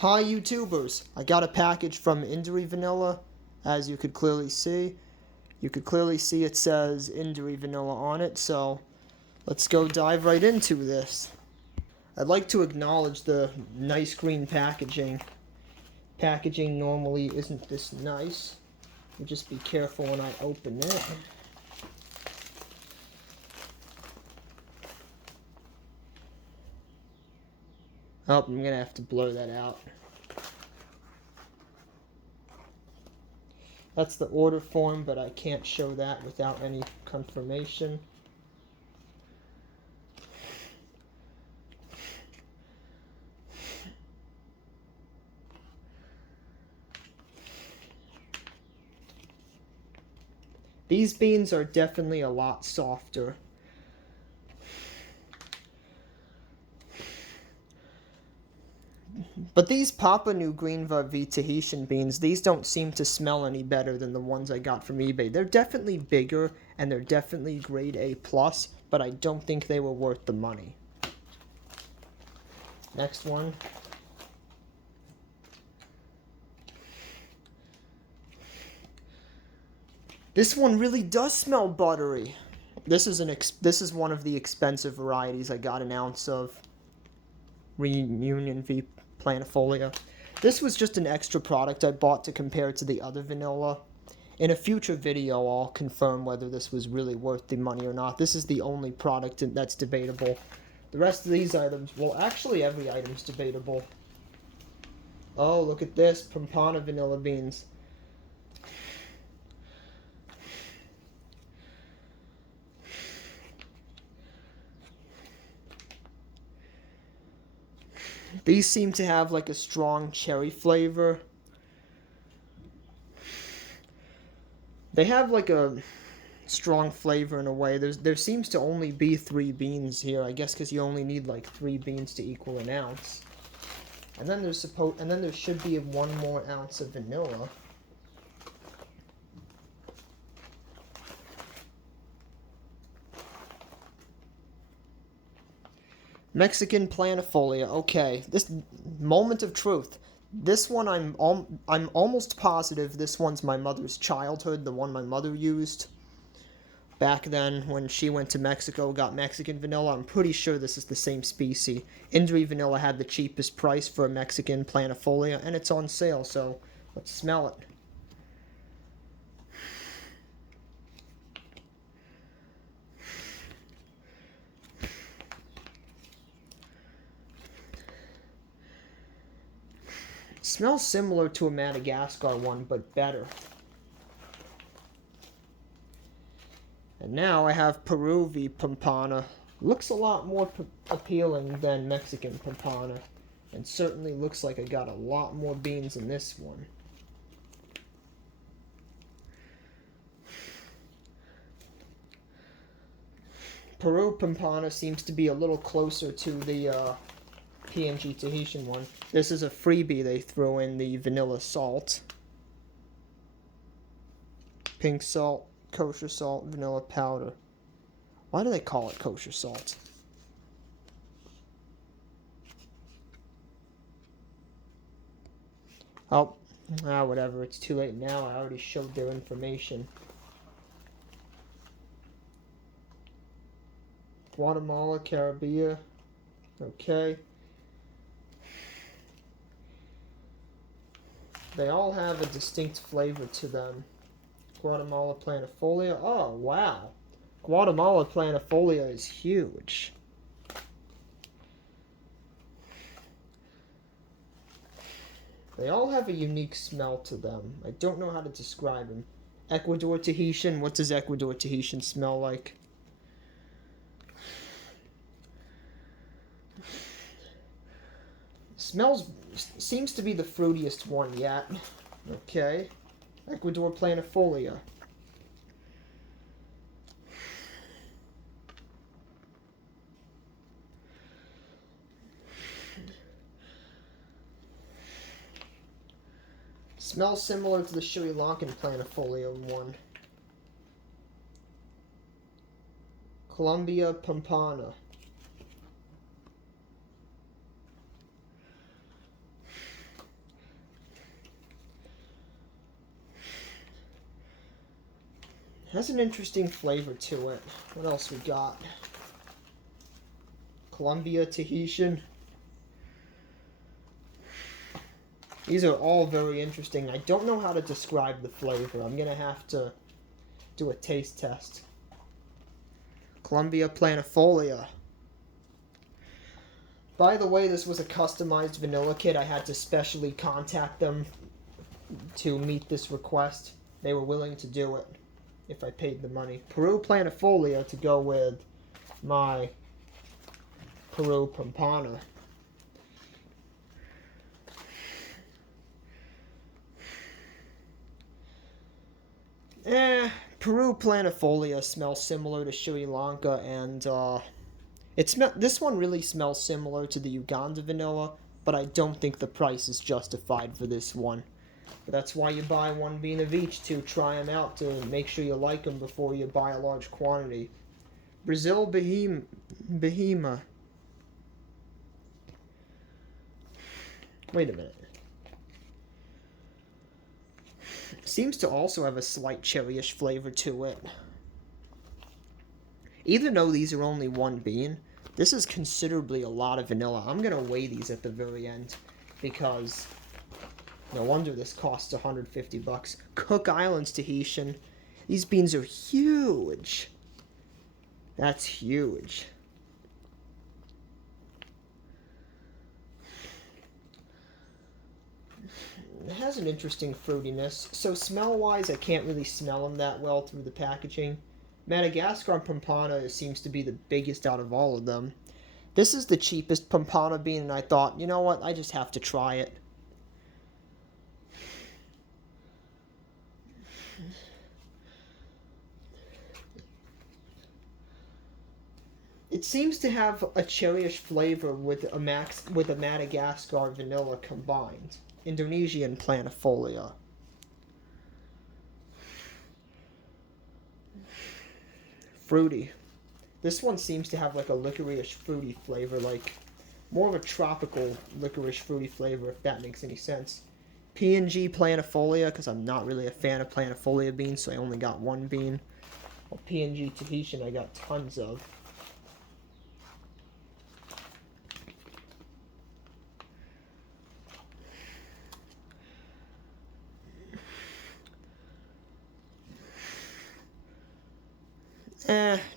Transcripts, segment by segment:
Hi YouTubers, I got a package from Indri Vanilla, as you could clearly see. You could clearly see it says Indri Vanilla on it, so let's go dive right into this. I'd like to acknowledge the nice green packaging. Packaging normally isn't this nice. You just be careful when I open it. Oh, I'm gonna have to blur that out. That's the order form, but I can't show that without any confirmation. These beans are definitely a lot softer. But these Papa New Green V Tahitian beans, these don't seem to smell any better than the ones I got from eBay. They're definitely bigger and they're definitely grade A+, but I don't think they were worth the money. Next one. This one really does smell buttery. This is one of the expensive varieties. I got an ounce of Reunion V planifolia. This was just an extra product I bought to compare to the other vanilla. In a future video, I'll confirm whether this was really worth the money or not. This is the only product that's debatable. The rest of these items, well, actually every item's debatable. Oh, look at this, Pompana vanilla beans. These seem to have like a strong cherry flavor. They have like a strong flavor in a way. There seems to only be 3 beans here. I guess because you only need like 3 beans to equal an ounce. And then there should be 1 more ounce of vanilla. Mexican planifolia. Okay, this moment of truth. This one I'm almost positive this one's my mother's childhood, the one my mother used back then when she went to Mexico, got Mexican vanilla. I'm pretty sure this is the same species. Indri Vanilla had the cheapest price for a Mexican planifolia, and it's on sale, so let's smell it. Smells similar to a Madagascar one, but better. And now I have Peru V Pompana. Looks a lot more appealing than Mexican Pompana. And certainly looks like I got a lot more beans in this one. Peru Pompana seems to be a little closer to the PNG Tahitian one. This is a freebie they throw in, the vanilla salt. Pink salt, kosher salt, vanilla powder. Why do they call it kosher salt? Oh, whatever. It's too late now. I already showed their information. Guatemala, Caribbean. Okay. They all have a distinct flavor to them. Guatemala planifolia. Oh, wow. Guatemala planifolia is huge. They all have a unique smell to them. I don't know how to describe them. Ecuador Tahitian. What does Ecuador Tahitian smell like? Seems to be the fruitiest one yet. Okay. Ecuador planifolia. Smells similar to the Sri Lankan planifolia one. Colombia Pompana. Has an interesting flavor to it. What else we got? Columbia Tahitian. These are all very interesting. I don't know how to describe the flavor. I'm going to have to do a taste test. Columbia planifolia. By the way, this was a customized vanilla kit. I had to specially contact them to meet this request. They were willing to do it if I paid the money. Peru planifolia to go with my Peru pompana. Peru planifolia smells similar to Sri Lanka, and this one really smells similar to the Uganda vanilla, but I don't think the price is justified for this one. But that's why you buy one bean of each, to try them out, to make sure you like them before you buy a large quantity. Brazil Bahima. Wait a minute. Seems to also have a slight cherryish flavor to it. Even though these are only one bean, this is considerably a lot of vanilla. I'm going to weigh these at the very end, because no wonder this costs 150 bucks. Cook Islands Tahitian. These beans are huge. That's huge. It has an interesting fruitiness. So smell-wise, I can't really smell them that well through the packaging. Madagascar Pompana seems to be the biggest out of all of them. This is the cheapest Pompana bean, and I thought, you know what, I just have to try it. It seems to have a cherryish flavor with a Madagascar vanilla combined. Indonesian planifolia. Fruity. This one seems to have like a licorice fruity flavor, like more of a tropical licorice fruity flavor, if that makes any sense. P&G planifolia, because I'm not really a fan of planifolia beans, so I only got one bean. Well, P&G Tahitian I got tons of.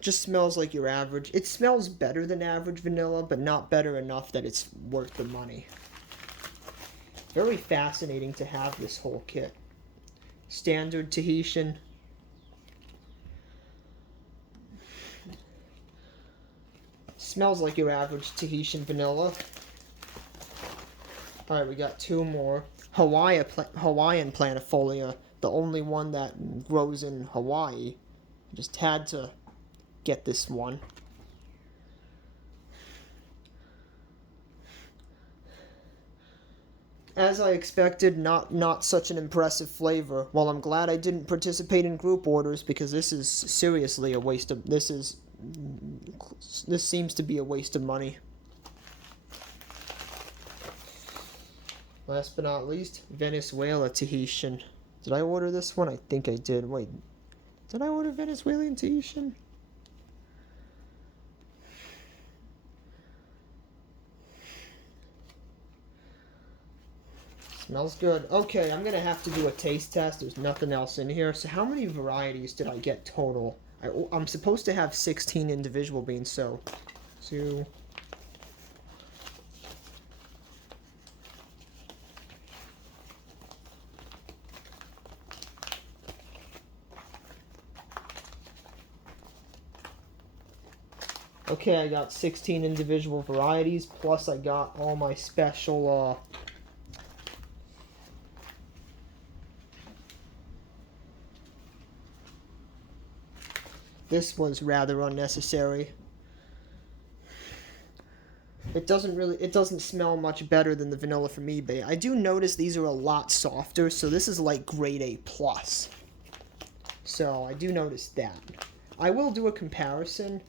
Just smells like your average. It smells better than average vanilla, but not better enough that it's worth the money. Very fascinating to have this whole kit. Standard Tahitian. Smells like your average Tahitian vanilla. Alright, we got two more. Hawaiian planifolia, the only one that grows in Hawaii. Just had to get this one. As I expected, not such an impressive flavor. Well, I'm glad I didn't participate in group orders, because this is seriously a waste of... This seems to be a waste of money. Last but not least, Venezuela Tahitian. Did I order this one? I think I did. Wait. Did I order Venezuelan Tahitian? Smells good. Okay, I'm going to have to do a taste test. There's nothing else in here. So how many varieties did I get total? I'm supposed to have 16 individual beans, so 2... Okay, I got 16 individual varieties, plus I got all my special, This was rather unnecessary. It doesn't smell much better than the vanilla from eBay. I do notice these are a lot softer, so this is like grade A+. So I do notice that. I will do a comparison.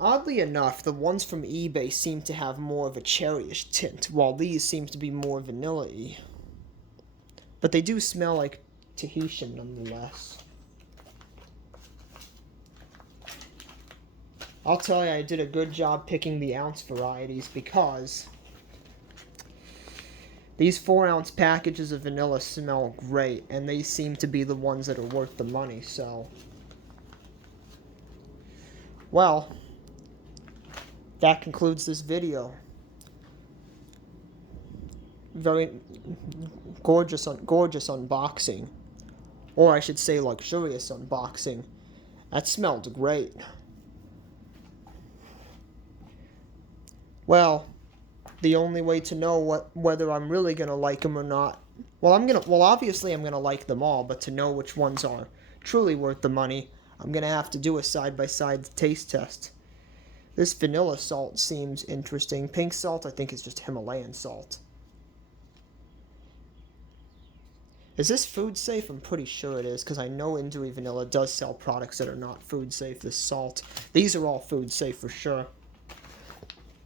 Oddly enough, the ones from eBay seem to have more of a cherryish tint, while these seem to be more vanilla-y. But they do smell like Tahitian nonetheless. I'll tell you, I did a good job picking the ounce varieties because these 4-ounce packages of vanilla smell great, and they seem to be the ones that are worth the money, so. Well, that concludes this video. Very gorgeous unboxing. Or I should say luxurious unboxing. That smelled great. Well, the only way to know whether I'm really gonna like them or not. Well, obviously I'm gonna like them all, but to know which ones are truly worth the money, I'm gonna have to do a side-by-side taste test. This vanilla salt seems interesting. Pink salt, I think, is just Himalayan salt. Is this food safe? I'm pretty sure it is, because I know Indri Vanilla does sell products that are not food safe. This salt. These are all food safe for sure.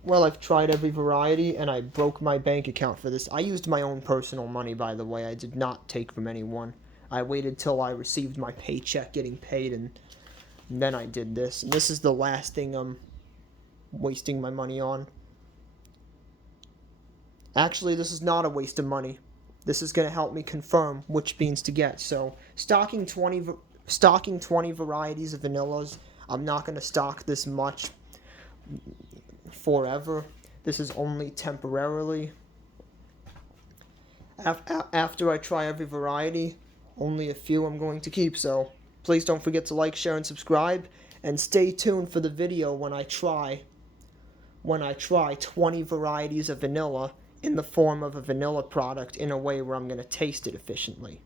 Well, I've tried every variety, and I broke my bank account for this. I used my own personal money, by the way. I did not take from anyone. I waited till I received my paycheck getting paid, and then I did this. And this is the last thing I'm wasting my money on. Actually, this is not a waste of money. This is going to help me confirm which beans to get. So, stocking 20 varieties of vanillas. I'm not going to stock this much forever. This is only temporarily. After I try every variety, only a few I'm going to keep. So, please don't forget to like, share, and subscribe. And stay tuned for the video when I try 20 varieties of vanilla in the form of a vanilla product in a way where I'm going to taste it efficiently.